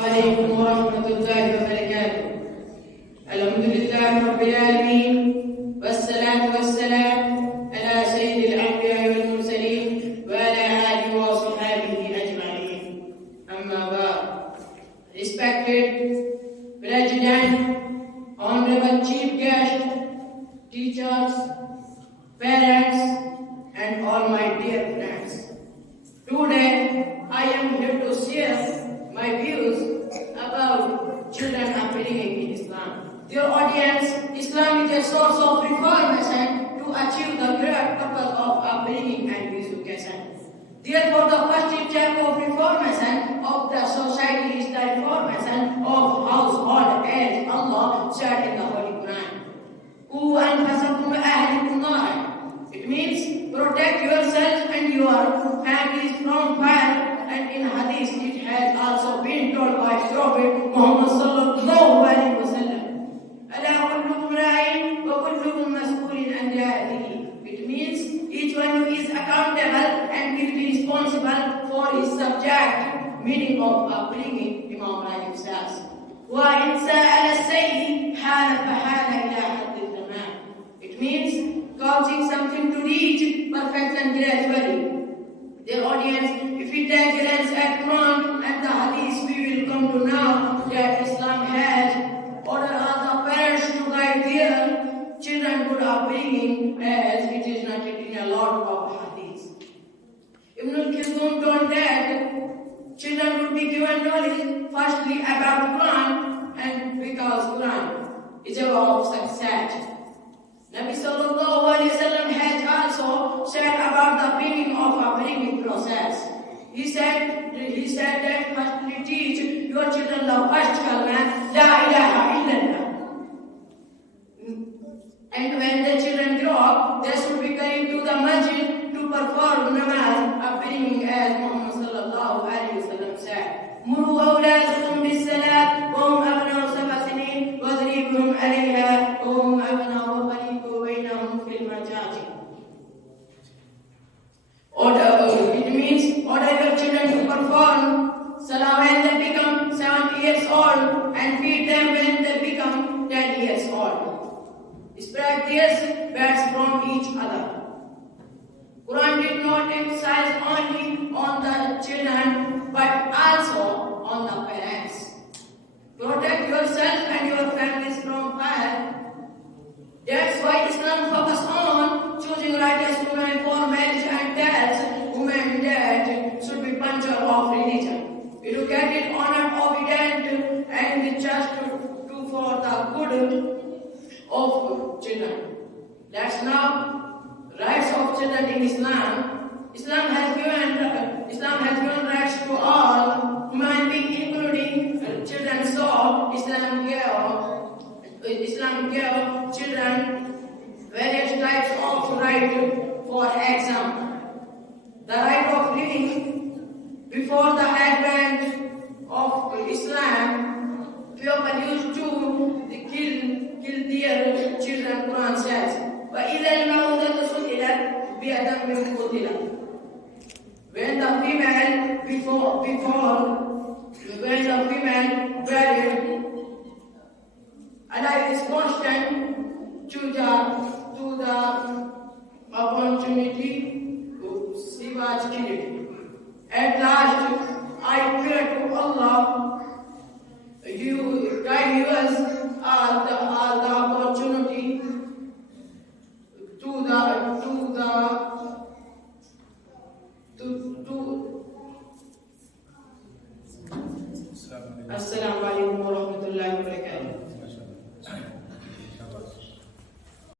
عليكم ورحمة الله وبركاته. الحمد لله رب العالمين والصلاة والسلام على سيد الأنبياء والمرسلين وعلى آله وصحبه أجمعين. أما بعد. Respected President, Honorable Chief Guest, teachers, parents, and all my dear friends. Today I am here to share my views about children upbringing in Islam. Dear audience, Islam is a source of reformation to achieve the great purpose of upbringing and education. Therefore, the first step of reformation of the society is the reformation of household, as Allah said in the Holy Quran. Qu anfusakum wa ahlikum nar. It means protect yourself and your families from fire. And in Hadith, it has also been told by Prophet Muhammad sallallahu alaihi wasallam, "Ala kullukum ra'in wa kullukum mas'ulun an ra'iyatihi." It means each one is accountable and will be responsible for his subject. Meaning of upbringing, Imam Rajib says, "Wa in sa'ala sayyi hala fahala ila hadd al-tamam." It means causing something to reach perfection gradually. Dear audience, if we take a glance at Quran and the Hadith, we will come to know that Islam has ordered all the parents to guide their children good upbringing, as it is noted in a lot of Hadith. Ibn al-Khaldun told that children would be given knowledge firstly about Quran, and because Quran is about success. Nabi sallallahu alaihi wasallam has also said about the meaning of upbringing process. He said that firstly teach your children the first kalma, la ilaha illallah. And when the children grow up, they should be going to the masjid to perform namaz, upbringing as Muhammad sallallahu alaihi wasallam said. Muru awladakum bis-salat wa hum abna'u sab'a sinin wadribuhum 'alayha wa hum abna'u fariqu bainahum fil majaji. It means order your children to perform salah when they become 7 years old and feed them when they become 10 years old. Spread these words from each other. Quran did not emphasize only on the children but also on the parents. Protect yourself and your families from fire. That's why Islam focuses on choosing righteous women for marriage and tells women that should be punctual of religion, educated, honored, obedient, and just to for the good of children. That's now rights of children in Islam. Islam has given rights to all human beings, including children. So Islam gave children various types of right. For example, the right of living. Before the advent of Islam, people used to kill their children. Quran says, وَإِذَا الْمَوْءُودَةُ سُئِلَتْ بِأَدَمٍ قُتِلَتْ. When the female buried, Allah is constant to the opportunity she was killed. At last, I pray to Allah, you guide us all the opportunity to Assalamu